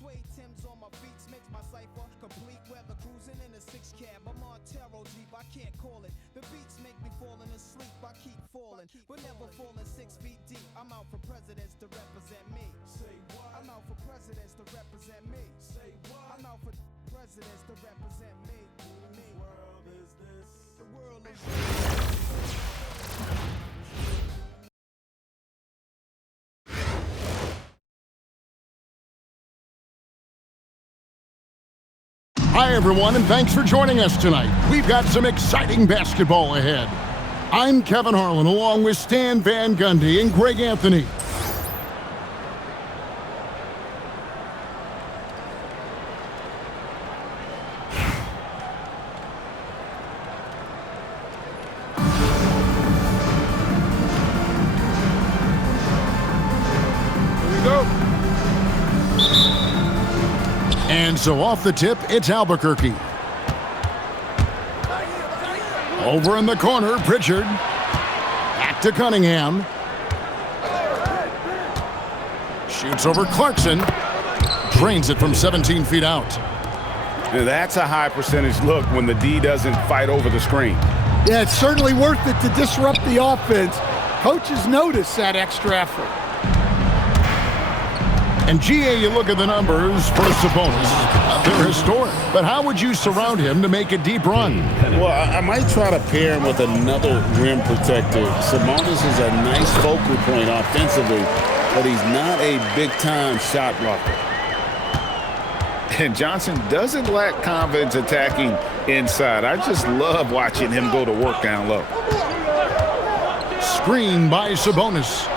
Suede Timbs on my feet makes my cipher complete. Weather cruising in a 6 cab. I'm on tarot deep, I can't call it. The beats make me falling asleep. I keep falling, but never falling 6 feet deep. I'm out for presidents to represent me. Say what? I'm out for presidents to represent me. Say what? I'm out for presidents to represent me. Whose world is this? The world is Hi, everyone, and thanks for joining us tonight. We've got some exciting basketball ahead. I'm Kevin Harlan, along with Stan Van Gundy and Greg Anthony. Here we go. And so off the tip, it's Albuquerque. Over in the corner, Pritchard. Back to Cunningham. Shoots over Clarkson. Drains it from 17 feet out. Now that's a high percentage look when the D doesn't fight over the screen. Yeah, it's certainly worth it to disrupt the offense. Coaches notice that extra effort. And GA, you look at the numbers for Sabonis. They're historic. But how would you surround him to make a deep run? Well, I might try to pair him with another rim protector. Sabonis is a nice focal point offensively, but he's not a big-time shot blocker. And Johnson doesn't lack confidence attacking inside. I just love watching him go to work down low. Screen by Sabonis.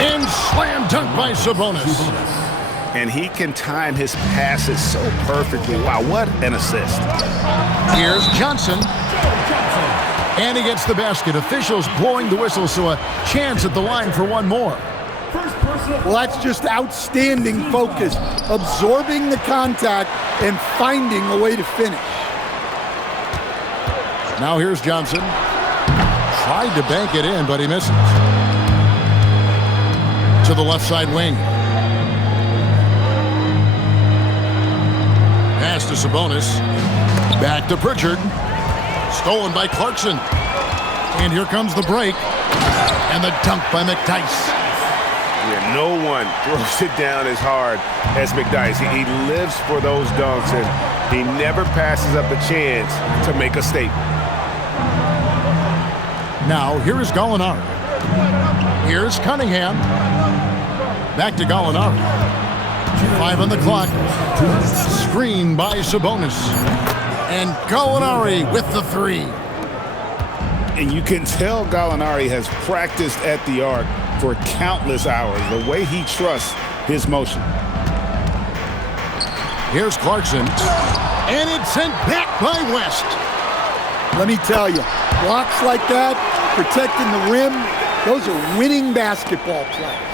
And slam dunk by Sabonis. And he can time his passes so perfectly. Wow, what an assist. Here's Johnson. And he gets the basket. Officials blowing the whistle, so a chance at the line for one more. Well, that's just outstanding focus, absorbing the contact and finding a way to finish. Now here's Johnson. Tried to bank it in, but he misses. To the left side wing. Pass to Sabonis. Back to Pritchard. Stolen by Clarkson. And here comes the break. And the dunk by McDyess. Yeah, no one throws it down as hard as McDyess. He lives for those dunks, and he never passes up a chance to make a statement. Now, here is Gallinari. Here's Cunningham. Back to Gallinari. 5 on the clock. Screen by Sabonis. And Gallinari with the 3. And you can tell Gallinari has practiced at the arc for countless hours, the way he trusts his motion. Here's Clarkson. And it's sent back by West. Let me tell you, blocks like that, protecting the rim, those are winning basketball plays.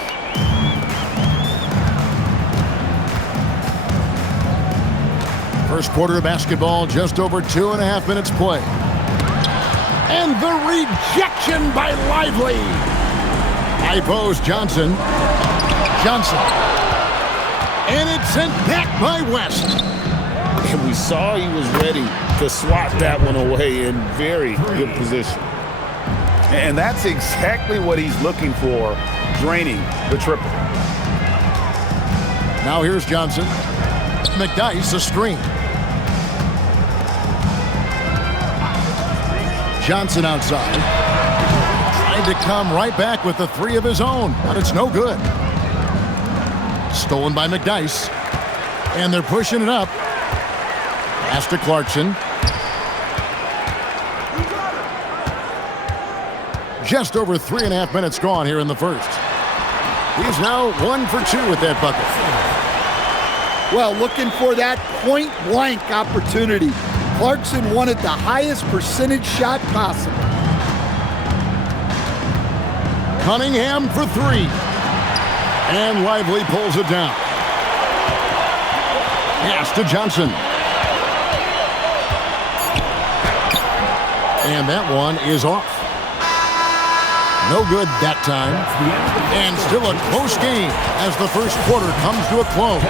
First quarter of basketball, just over 2.5 minutes play. And the rejection by Lively. High post, Johnson. Johnson. And it's sent back by West. And we saw he was ready to swat that one away in very good position. And that's exactly what he's looking for, draining the triple. Now here's Johnson. McDyess, a screen. Johnson outside. Trying to come right back with the 3 of his own, but it's no good. Stolen by McDyess. And they're pushing it up. Pass to Clarkson. Just over 3.5 minutes gone here in the first. He's now 1 for 2 with that bucket. Well, looking for that point-blank opportunity. Clarkson wanted the highest percentage shot possible. Cunningham for 3. And Lively pulls it down. Pass to Johnson. And that one is off. No good that time. And still a close game as the first quarter comes to a close.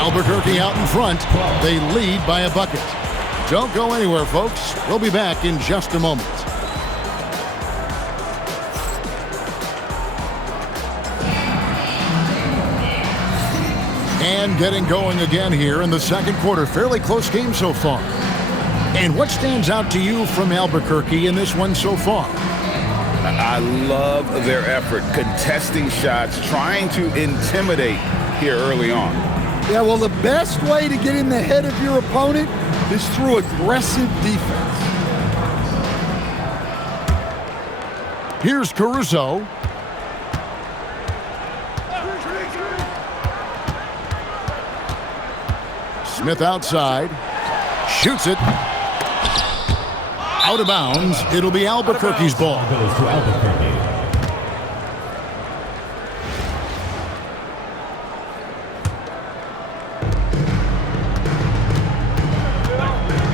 Albuquerque out in front. They lead by a bucket. Don't go anywhere, folks. We'll be back in just a moment. And getting going again here in the second quarter. Fairly close game so far. And what stands out to you from Albuquerque in this one so far? I love their effort, contesting shots, trying to intimidate here early on. Yeah, well, the best way to get in the head of your opponent is through aggressive defense. Here's Caruso. Smith outside. Shoots it. Out of bounds. It'll be Albuquerque's ball. Goes to Albuquerque.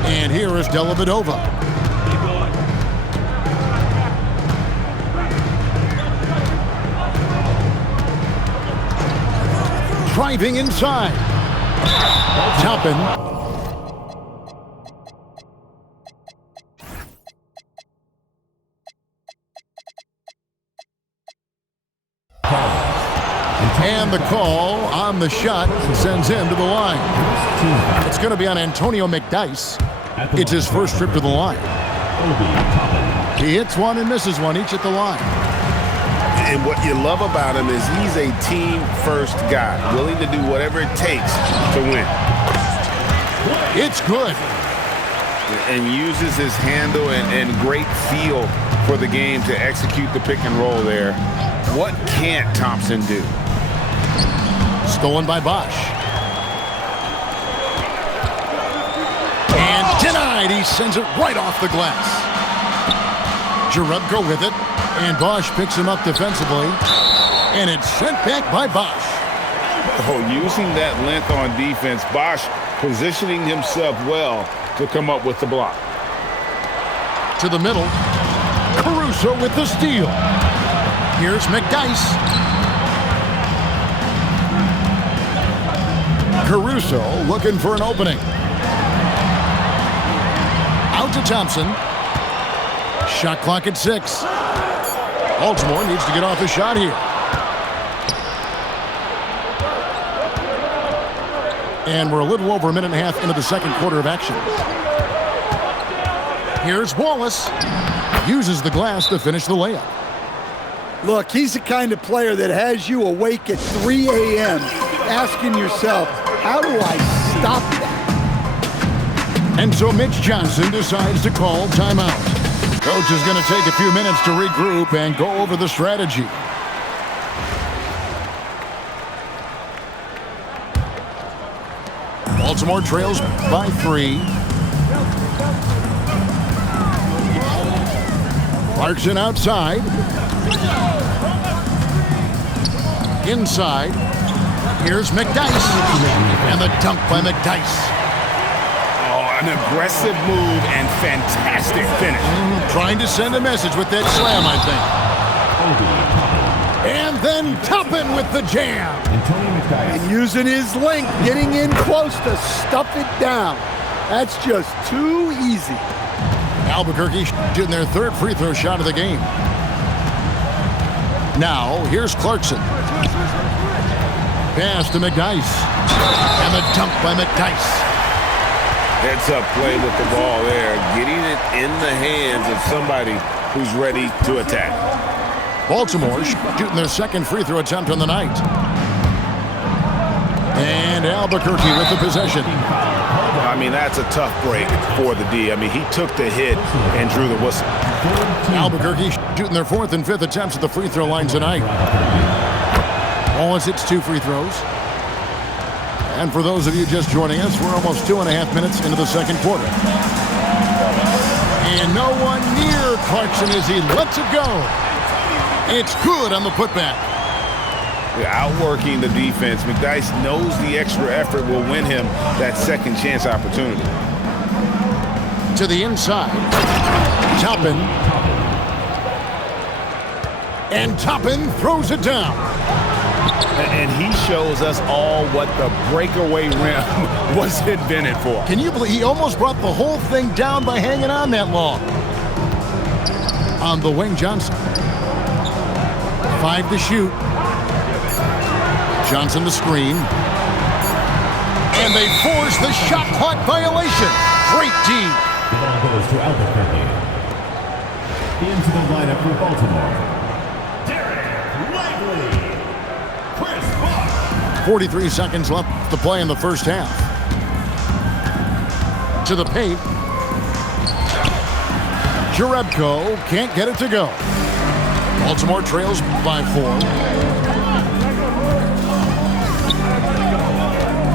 And here is Dellavedova. Driving inside. Toppin. And the call on the shot sends him to the line. It's going to be on Antonio McDyess. It's his first trip to the line. He hits one and misses one, each at the line. And what you love about him is he's a team-first guy, willing to do whatever it takes to win. It's good. And uses his handle and great feel for the game to execute the pick and roll there. What can't Thompson do? Stolen by Bosch. And denied. He sends it right off the glass. Jerebko with it. And Bosch picks him up defensively. And it's sent back by Bosch. Oh, using that length on defense, Bosch positioning himself well to come up with the block. To the middle. Caruso with the steal. Here's McDyess. Caruso looking for an opening. Out to Thompson. Shot clock at 6. Baltimore needs to get off the shot here. And we're a little over a minute and a half into the second quarter of action. Here's Wallace. Uses the glass to finish the layup. Look, he's the kind of player that has you awake at 3 a.m. asking yourself, how do I stop that? And so Mitch Johnson decides to call timeout. Coach is going to take a few minutes to regroup and go over the strategy. Baltimore trails by 3. Clarkson outside. Inside. Here's McDyess. And the dunk by McDyess. Oh, an aggressive move and fantastic finish. Trying to send a message with that slam, I think. And then Toppin with the jam. And using his length, getting in close to stuff it down. That's just too easy. Albuquerque shooting their third free throw shot of the game. Now, here's Clarkson. Pass to McDyess. And the dunk by McDyess. Heads-up play with the ball there, getting it in the hands of somebody who's ready to attack. Baltimore shooting their second free throw attempt on the night. And Albuquerque with the possession. I mean, that's a tough break for the D. I mean, he took the hit and drew the whistle. Albuquerque shooting their fourth and fifth attempts at the free throw line tonight. Wallace hits 2 free throws. And for those of you just joining us, we're almost 2.5 minutes into the second quarter. And no one near Clarkson as he lets it go. It's good on the putback. Outworking the defense, McDyess knows the extra effort will win him that second chance opportunity. To the inside. Toppin. And Toppin throws it down. And he shows us all what the breakaway rim was invented for. Can you believe he almost brought the whole thing down by hanging on that long? On the wing, Johnson. 5 to shoot. Johnson the screen. And they force the shot clock violation. Great D. The ball goes to Albuquerque. Into the lineup for Baltimore. Derek Lively. 43 seconds left to play in the first half. To the paint. Jerebko can't get it to go. Baltimore trails by 4.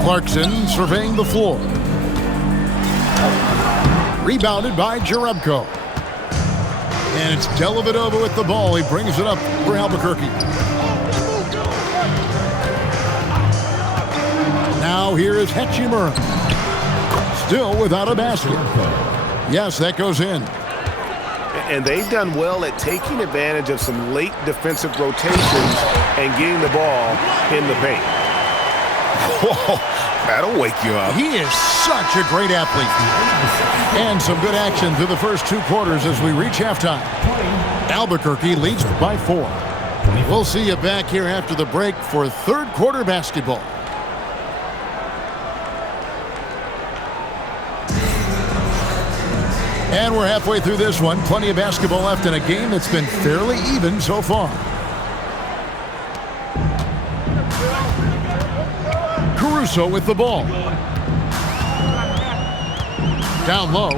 Clarkson surveying the floor. Rebounded by Jerebko. And it's Dellavedova with the ball. He brings it up for Albuquerque. Now here is Hachimura. Still without a basket. Yes, that goes in. And they've done well at taking advantage of some late defensive rotations and getting the ball in the paint. Whoa, that'll wake you up. He is such a great athlete. And some good action through the first 2 quarters as we reach halftime. Albuquerque leads by 4. We'll see you back here after the break for third quarter basketball. And we're halfway through this one. Plenty of basketball left in a game that's been fairly even so far. Caruso with the ball. Down low.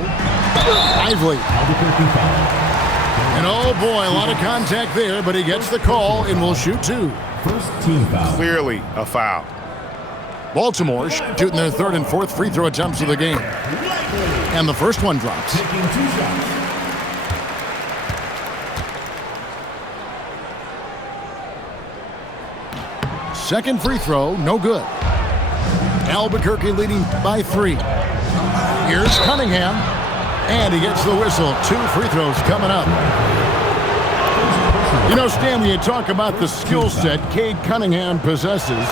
Lively. And oh boy, a lot of contact there, but he gets the call and will shoot 2. First team foul. Clearly a foul. Baltimore shooting their 3rd and 4th free throw attempts of the game. And the first one drops. Taking 2 shots. Second free throw, no good. Albuquerque leading by 3. Here's Cunningham. And he gets the whistle. 2 free throws coming up. You know, Stan, when you talk about the skill set Cade Cunningham possesses,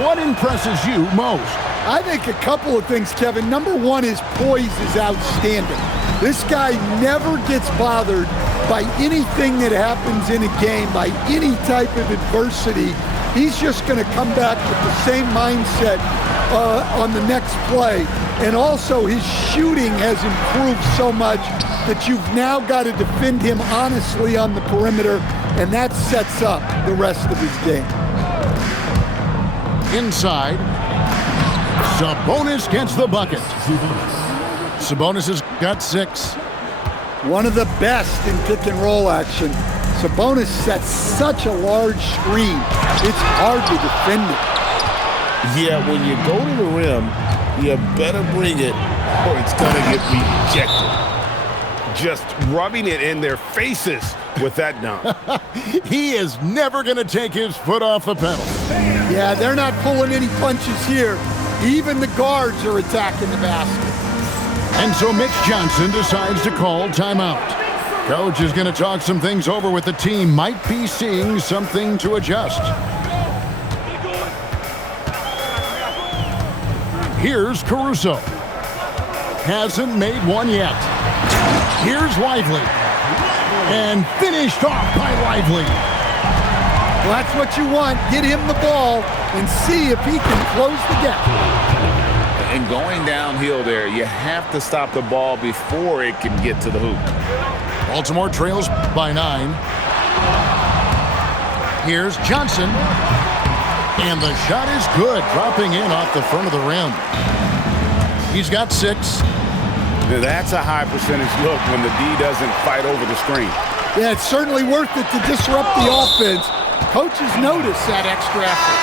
what impresses you most? I think a couple of things, Kevin. Number one, his poise is outstanding. This guy never gets bothered by anything that happens in a game, by any type of adversity. He's just going to come back with the same mindset on the next play. And also, his shooting has improved so much that you've now got to defend him honestly on the perimeter, and that sets up the rest of his game. Inside. Sabonis gets the bucket. Sabonis has got 6. One of the best in pick and roll action. Sabonis sets such a large screen, it's hard to defend it. Yeah, when you go to the rim, you better bring it or it's going to get rejected. Just rubbing it in their faces with that dunk. He is never going to take his foot off the pedal. Yeah, they're not pulling any punches here. Even the guards are attacking the basket. And so Mitch Johnson decides to call timeout. Coach is going to talk some things over with the team. Might be seeing something to adjust. Here's Caruso. Hasn't made one yet. Here's Lively. And finished off by Lively. Well, that's what you want. Get him the ball and see if he can close the gap. And going downhill there, you have to stop the ball before it can get to the hoop. Baltimore trails by 9. Here's Johnson. And the shot is good, dropping in off the front of the rim. He's got 6. That's a high percentage look when the D doesn't fight over the screen. Yeah, it's certainly worth it to disrupt the offense. Coaches notice that extra effort.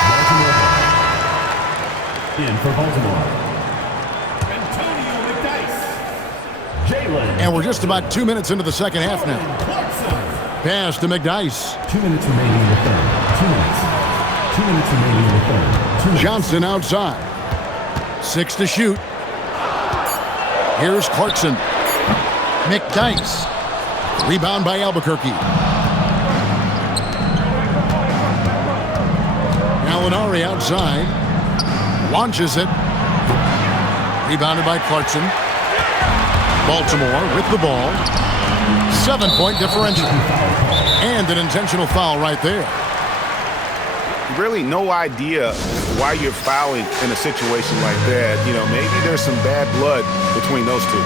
In for Baltimore. And we're just about 2 minutes into the second half now. Pass to McDyess. 2 minutes remaining in the third. 2 minutes. 2 minutes remaining in the third. 2 minutes. Johnson outside. 6 to shoot. Here's Clarkson. McDyess. Rebound by Albuquerque. Murray outside. Launches it. Rebounded by Clarkson. Baltimore with the ball. 7-point differential. And an intentional foul right there. Really no idea why you're fouling in a situation like that. You know, maybe there's some bad blood between those two.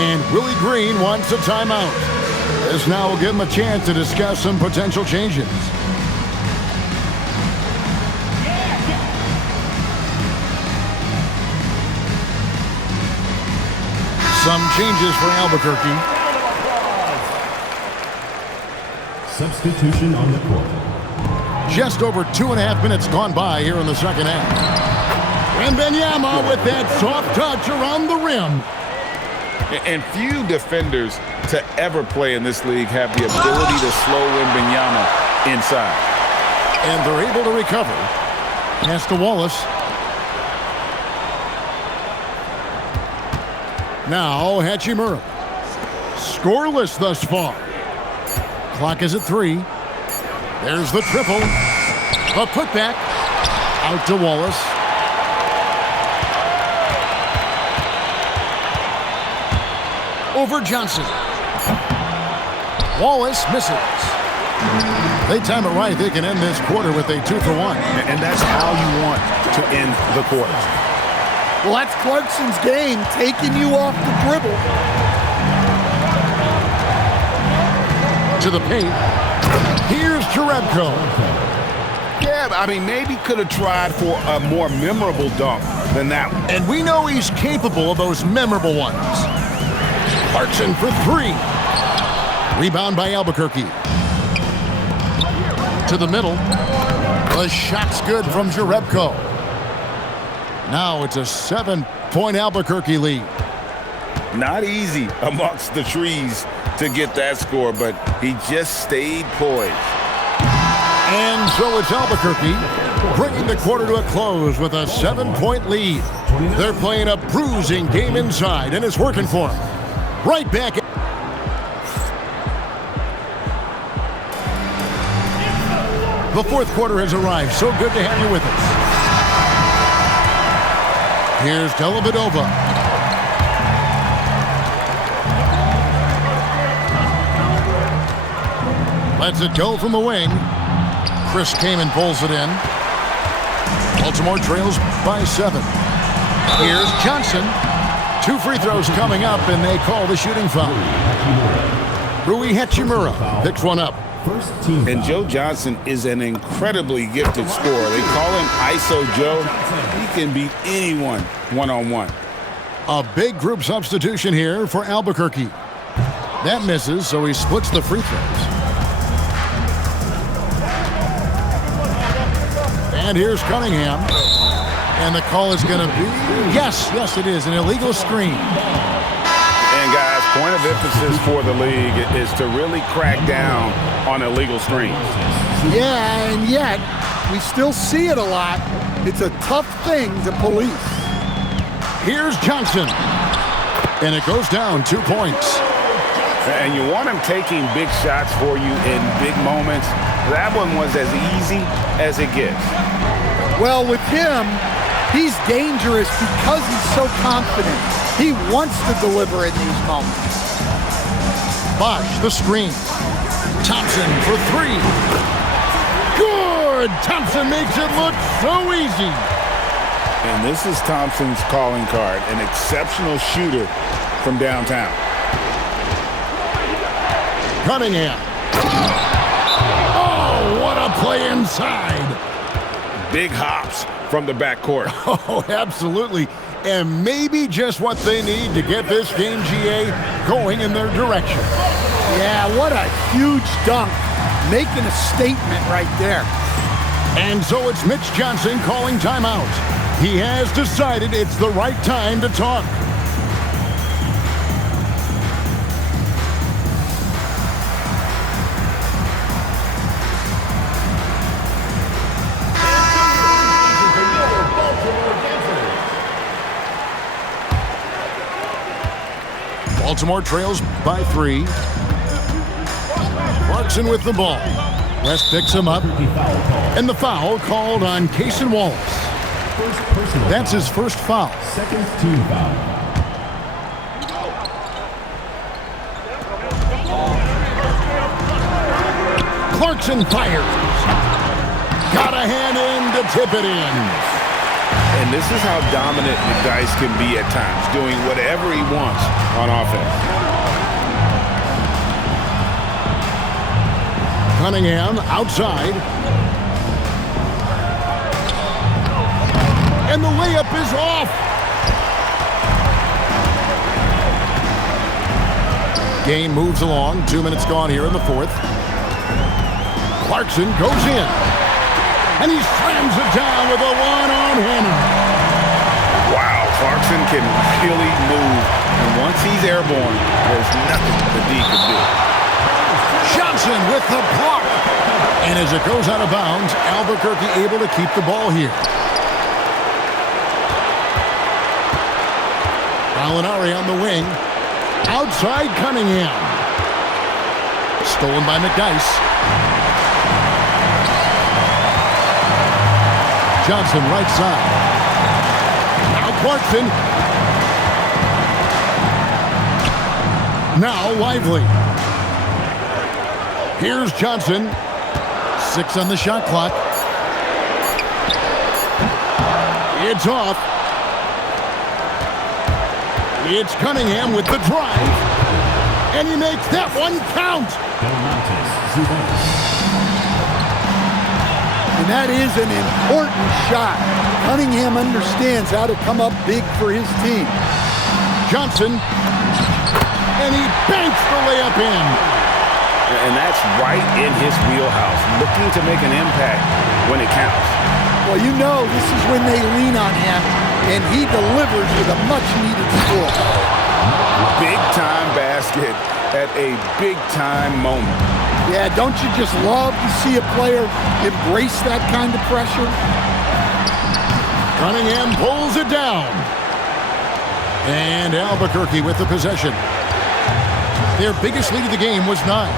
And Willie Green wants a timeout. This now will give him a chance to discuss some potential changes. Some changes for Albuquerque. Substitution on the court. Just over 2.5 minutes gone by here in the second half. Wembanyama with that soft touch around the rim. And few defenders to ever play in this league have the ability to slow Wembanyama inside. And they're able to recover. Pass to Wallace. Now Hachimura. Scoreless thus far. Clock is at 3. There's the triple. A putback. Out to Wallace. Over Johnson. Wallace misses. They time it right. They can end this quarter with a 2-for-1. And that's how you want to end the quarter. Well, that's Clarkson's game, taking you off the dribble. To the paint. Here's Jerebko. Yeah, I mean, maybe could have tried for a more memorable dunk than that one. And we know he's capable of those memorable ones. Clarkson for 3. Rebound by Albuquerque. To the middle. The shot's good from Jerebko. Now it's a 7-point Albuquerque lead. Not easy amongst the trees to get that score, but he just stayed poised. And so it's Albuquerque bringing the quarter to a close with a 7-point lead. They're playing a bruising game inside, and it's working for them. Right back. The fourth quarter has arrived. So good to have you with us. Here's Dellavedova. Lets it go from the wing. Chris Kaman pulls it in. Baltimore trails by 7. Here's Johnson. 2 free throws coming up, and they call the shooting foul. Rui Hachimura picks one up. And Joe Johnson is an incredibly gifted scorer. They call him ISO Joe. He can beat anyone one-on-one. A big group substitution here for Albuquerque. That misses, so he splits the free throws. And here's Cunningham. And the call is going to be, yes, it is, an illegal screen. And guys, point of emphasis for the league is to really crack down on illegal screens. Yeah, and yet we still see it a lot. It's a tough thing to police. Here's Johnson. And it goes down 2 points. And you want him taking big shots for you in big moments. That one was as easy as it gets. Well, with him, he's dangerous because he's so confident. He wants to deliver in these moments. Bosch, the screen. Thompson for 3. Good! Thompson makes it look so easy. And this is Thompson's calling card, an exceptional shooter from downtown. Cunningham. Oh, what a play inside. Big hops from the backcourt. Oh, absolutely. And maybe just what they need to get this game, GA, going in their direction. Yeah, what a huge dunk. Making a statement right there. And so it's Mitch Johnson calling timeout. He has decided it's the right time to talk. Baltimore trails by 3. Clarkson with the ball. West picks him up, and the foul called on Cason Wallace. That's his first foul. Second team foul. Clarkson fires. Got a hand in to tip it in. And this is how dominant McDyess can be at times, doing whatever he wants on offense. Cunningham outside. And the layup is off. Game moves along. 2 minutes gone here in the fourth. Clarkson goes in. And he slams it down with a one-arm hammer. Wow, Clarkson can really move. And once he's airborne, there's nothing the D can do. Johnson with the block. And as it goes out of bounds, Albuquerque able to keep the ball here. Alinari on the wing. Outside Cunningham. Stolen by McDyess. Johnson right side. Now Clarkson. Now Lively. Here's Johnson. 6 on the shot clock. It's off. It's Cunningham with the drive. And he makes that one count. And that is an important shot. Cunningham understands how to come up big for his team. Johnson. And he banks the layup in. And that's right in his wheelhouse, looking to make an impact when it counts. Well, you know this is when they lean on him, and he delivers with a much-needed score. Big-time basket at a big-time moment. Yeah, don't you just love to see a player embrace that kind of pressure? Cunningham pulls it down. And Albuquerque with the possession. Their biggest lead of the game was 9.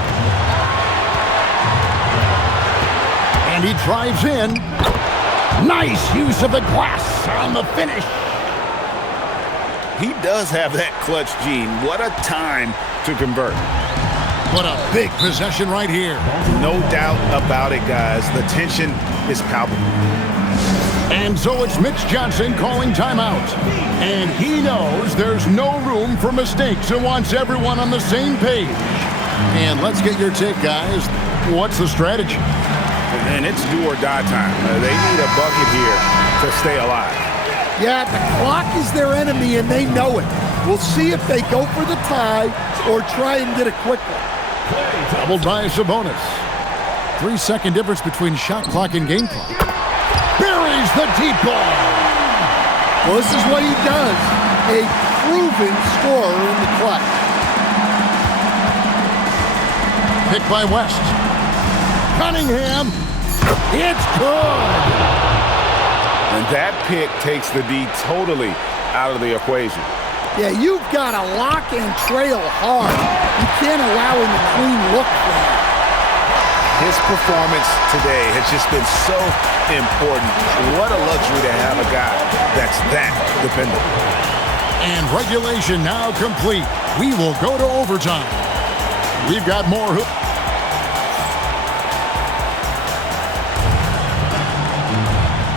And he drives in. Nice use of the glass on the finish. He does have that clutch gene. What a time to convert. What a big possession right here. No doubt about it, guys. The tension is palpable. And so it's Mitch Johnson calling timeout. And he knows there's no room for mistakes and wants everyone on the same page. And let's get your take, guys. What's the strategy? And it's do or die time. They need a bucket here to stay alive. Yeah, the clock is their enemy, and they know it. We'll see if they go for the tie or try and get it quickly. Doubled by Sabonis. 3-second difference between shot clock and game clock. Buries the deep ball. Well, this is what he does. A proven scorer in the clutch. Picked by West. Cunningham. It's good. And that pick takes the D totally out of the equation. Yeah, you've got to lock and trail hard. You can't allow him a clean look for him. His performance today has just been so important. What a luxury to have a guy that's that dependable. And regulation now complete. We will go to overtime. We've got more hoop.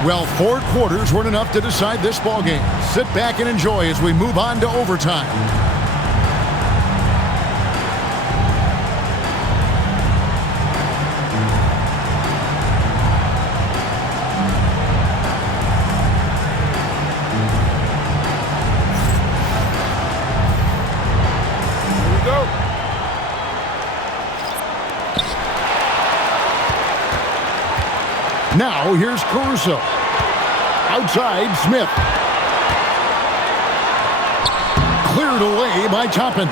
Well, 4 quarters weren't enough to decide this ballgame. Sit back and enjoy as we move on to overtime. Here we go. Now here's Caruso. Outside, Smith. Cleared away by Toppin.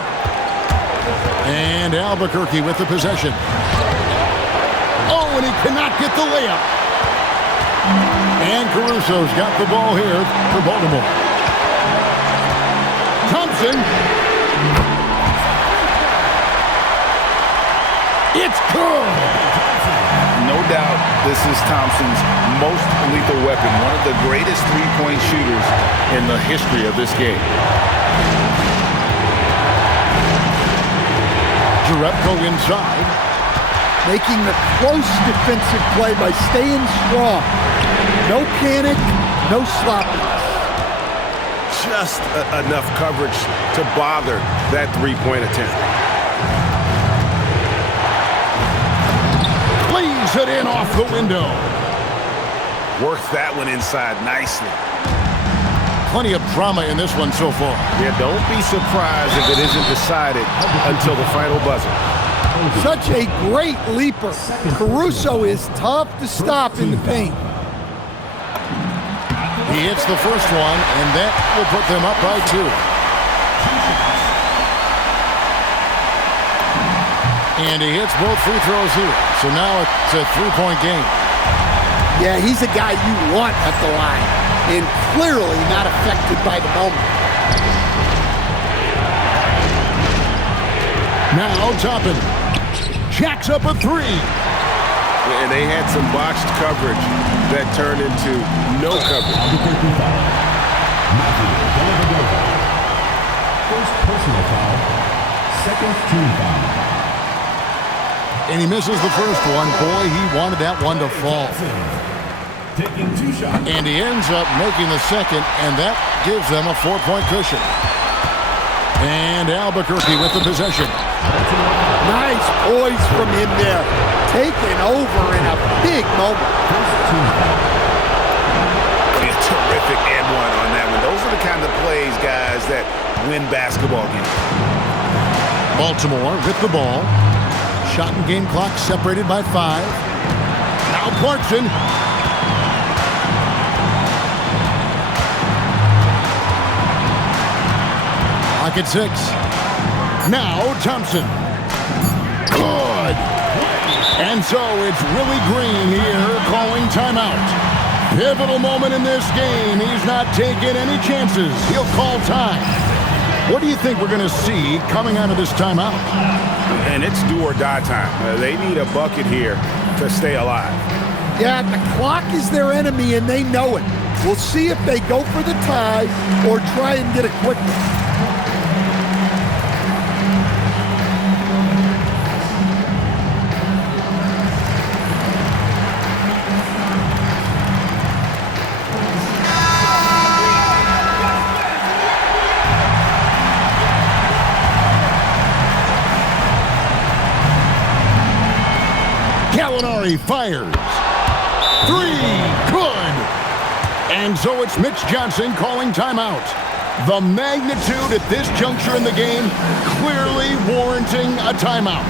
And Albuquerque with the possession. Oh, and he cannot get the layup. And Caruso's got the ball here for Baltimore. Thompson. It's good. doubt, this is Thompson's most lethal weapon, one of the greatest three-point shooters in the history of this game. Jerebko inside. Making the close defensive play by staying strong. No panic, no sloppiness. Just enough coverage to bother that three-point attempt. Lays it in off the window. Works that one inside nicely. Plenty of drama in this one so far. Yeah, don't be surprised if it isn't decided until the final buzzer. Such a great leaper. Caruso is tough to stop in the paint. He hits the first one, and that will put them up by 2. And he hits both free throws here. So now it's a 3-point game. Yeah, he's a guy you want at the line, and clearly not affected by the moment. Now Toppin jacks up a 3. And they had some botched coverage that turned into no coverage. First personal foul, second team foul. And he misses the first one. Boy, he wanted that one to fall. Taking 2 shots. And he ends up making the second, and that gives them a 4-point cushion. And Albuquerque with the possession. Nice poise from him there. Taken over in a big moment. A terrific and one on that one. Those are the kind of plays, guys, that win basketball games. Baltimore with the ball. Shot and game clock separated by 5. Now Clarkson. Pocket 6. Now Thompson. Good. And so it's Willie Green here calling timeout. Pivotal moment in this game. He's not taking any chances. He'll call time. What do you think we're going to see coming out of this timeout? And it's do or die time. They need a bucket here to stay alive. Yeah, the clock is their enemy, and they know it. We'll see if they go for the tie or try and get a quick one. Gallinari fires. 3, good. And so it's Mitch Johnson calling timeout. The magnitude at this juncture in the game clearly warranting a timeout.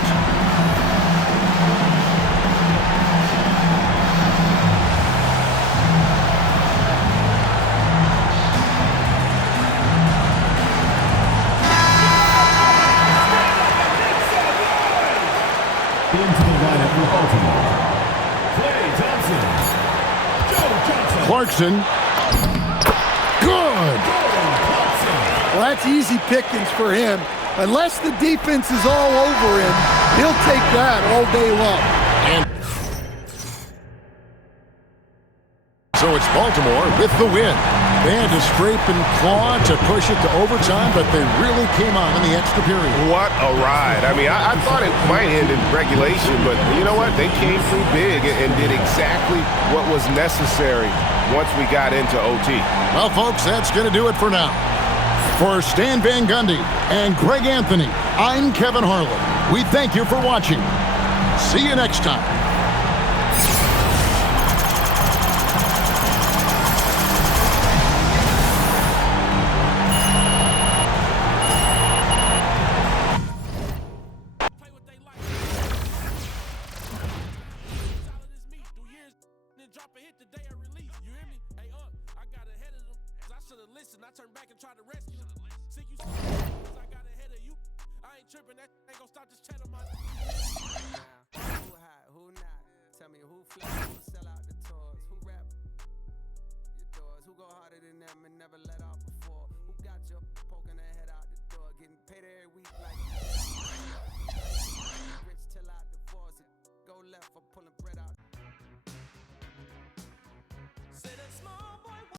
Into the lineup for Baltimore. Klay Thompson. Joe Johnson. Clarkson. Good. Well, that's easy pickings for him. Unless the defense is all over him, he'll take that all day long. And so it's Baltimore with the win. They had to scrape and claw to push it to overtime, but they really came on in the extra period. What a ride. I mean, I thought it might end in regulation, but you know what? They came through big and did exactly what was necessary once we got into OT. Well, folks, that's going to do it for now. For Stan Van Gundy and Greg Anthony, I'm Kevin Harlan. We thank you for watching. See you next time. I turn back and try to rescue. See you, I got ahead of you. I ain't tripping, that ain't gonna stop this chat on my. Who hot, who not? Tell me who fly, who sell out the tours, who rap your doors, who go harder than them and never let off before, who got you poking their head out the door, getting paid every week like rich till I divorce it. Go left for pulling bread.